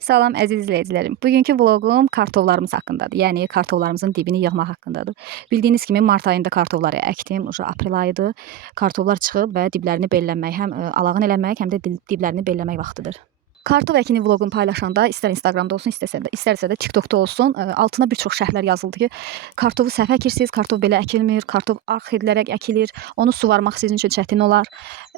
Salam əziz izləyicilərim. Bugünkü vloqum kartoflarımız haqqındadır. Yəni kartoflarımızın dibini yığmaq haqqındadır. Bildiyiniz kimi mart ayında kartofları əkdim. Uje aprel ayıdır. Kartoflar çıxıb və diblərini bellənmək, həm alağın eləmək, həm də diblərini belləmək vaxtıdır. Kartof əkini vloqunu paylaşanda istər Instagramda olsun, istərsə də TikTokda olsun, altına bir çox şərhlər yazıldı ki, kartofu səhv əkirsiniz, kartof belə əkilmir, kartof arx edilərək əkilir, onu suvarmaq sizin üçün çətin olar.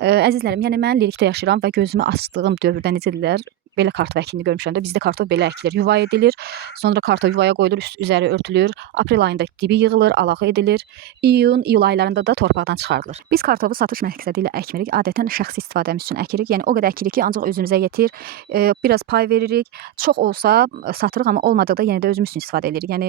Əzizlərim, yəni mən Lirikdə yaşayıram və gözümü açdığım dövrdə necədirlər, belə kartof əkinini görmüşəm də. Bizdə kartof belə əkilir, yuva edilir, sonra kartof yuvaya qoyulur, üzəri örtülür, aprel ayında dibi yığılır, alağı edilir, iyul aylarında da torpaqdan çıxarılır. Biz kartofu satış məqsədi ilə əkmirik, adətən şəxsi istifadəmiz üçün əkirik, yəni o qədər əkirik ki, ancaq özümüzə yetir, biraz pay veririk, çox olsa satırıq, amma olmadıqda yenə də özümüz üçün istifadə edirik. Yəni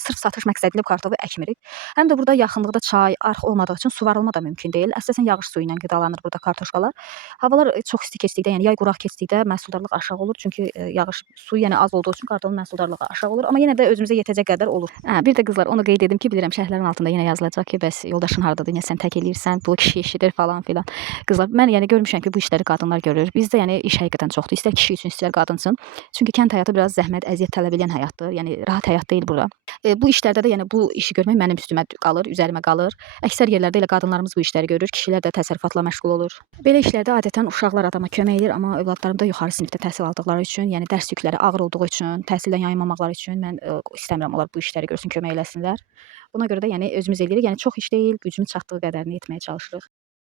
sırf satış məqsədi ilə kartofu əkmirik. Həm də burada yaxınlıqda çay, arx olmadığı üçün suvarılma da mümkün deyil. Əsasən yağış suyu ilə qidalanır burada kartoşkalar. Havalar çox isti keçdikdə, yəni yay quraq keçdikdə məhsuldarlıq aşağı olur, çünki yağış suyu yəni az olduğu üçün kartofun məhsuldarlığı aşağı olur, amma yenə də özümüzə yetəcək qədər olur. Bir də qızlar, onu qeyd edim ki, bilirəm şərhlərin altında yenə yazılacaq ki, bəs yoldaşın hardadır, yenə sən tək eləyirsən, pulu kişi eşidir falan filan. Qızlar, mən yəni görmüşəm ki, bu işləri qadınlar görür. Bizdə yəni iş həqiqətən çoxdur. İstər kişi üçün, istər qadın üçün. Çünki kənd həyatı biraz zəhmət, əziyyət tələb edən həyatdır. Yəni rahat həyat deyil bura. Bu işlərdə də yəni bu işi görmək mənim üstümə qalır, üzərimə qalır. Əksər yerlərdə elə qadınlarımız bu işləri görür, kişilər də təsərrüfatla məşğul olur. Belə işlərdə adətən uşaqlar adama kömək edir, amma övladlarım da yuxarı sinifdə təhsil aldıqları üçün, yəni dərs yükləri ağır olduğu üçün, təhsildən yayınmamaqları üçün mən istəmirəm onlar bu işləri görsün, kömək eləsinlər. Buna görə də yəni özümüz eləyirik. Yəni çox iş deyil, gücümüz çatdığı qədərini etməyə çalışırıq.